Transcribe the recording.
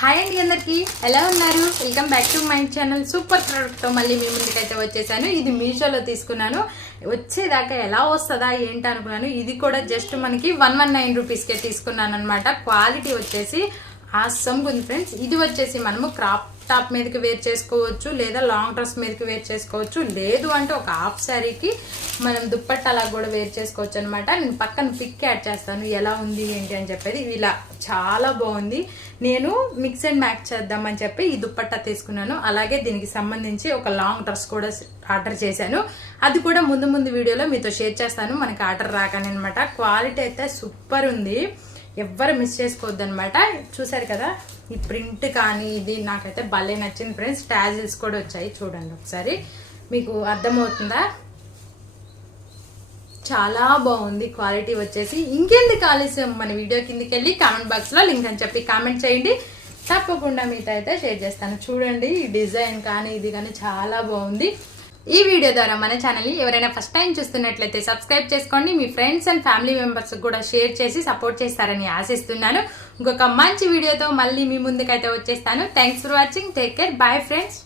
hi అండి అందరికి ఎలా ఉన్నారు welcome back to my channel super product తో మళ్ళీ మీ ముందుకైతే వచ్చేసాను ఇది మీషోలో తీసుకున్నాను వచ్చేదాకా ఎలా వస్తదా ఏంటి అనుకున్నాను ఇది కూడా జస్ట్ మనకి 119 రూపీస్ కే తీసుకున్నాను అన్నమాట క్వాలిటీ వచ్చేసి ఆసమ్ ఉంది ఫ్రెండ్స్ ఇది వచ్చేసి మనము క్రాప్ టాప్ మీదకి వేర్ చేసుకోవచ్చు లేదా లాంగ్ డ్రెస్ మీదకి వేర్ చేసుకోవచ్చు లేదు అంటే ఒక హాఫ్ సారీకి మనం దుప్పట్ట అలా కూడా వేర్ చేసుకోవచ్చు అనమాట నేను పక్కన పిక్ యాడ్ చేస్తాను ఎలా ఉంది ఏంటి అని చెప్పేది ఇది ఇలా చాలా బాగుంది నేను మిక్స్ అండ్ మ్యాచ్ చేద్దామని చెప్పి ఈ దుప్పట్ట తీసుకున్నాను అలాగే దీనికి సంబంధించి ఒక లాంగ్ డ్రెస్ కూడా ఆర్డర్ చేశాను అది కూడా ముందు వీడియోలో మీతో షేర్ చేస్తాను మనకి ఆర్డర్ రాగానే అనమాట క్వాలిటీ అయితే సూపర్ ఉంది ఎవ్వరు మిస్ చేసుకోవద్దు అనమాట చూసారు కదా ఈ ప్రింట్ కానీ ఇది నాకైతే భలే నచ్చింది ఫ్రెండ్స్ టాజిల్స్ కూడా వచ్చాయి చూడండి ఒకసారి మీకు అర్థమవుతుందా చాలా బాగుంది క్వాలిటీ వచ్చేసి ఇంకెందుకు ఆలస్యం మన వీడియో కిందకి వెళ్ళి కామెంట్ బాక్స్ లో లింక్ అని చెప్పి కామెంట్ చేయండి తప్పకుండా మీతో అయితే షేర్ చేస్తాను చూడండి ఈ డిజైన్ కానీ ఇది కానీ చాలా బాగుంది ఈ వీడియో ద్వారా మన ఛానల్ ని ఎవరైనా ఫస్ట్ టైం చూస్తున్నట్లయితే సబ్స్క్రైబ్ చేసుకోండి మీ ఫ్రెండ్స్ అండ్ ఫ్యామిలీ మెంబర్స్ కూడా షేర్ చేసి సపోర్ట్ చేస్తారని ఆశిస్తున్నాను ఇంకొక మంచి వీడియోతో మళ్ళీ మీ ముందుకైతే వచ్చేస్తాను thanks for watching take care bye friends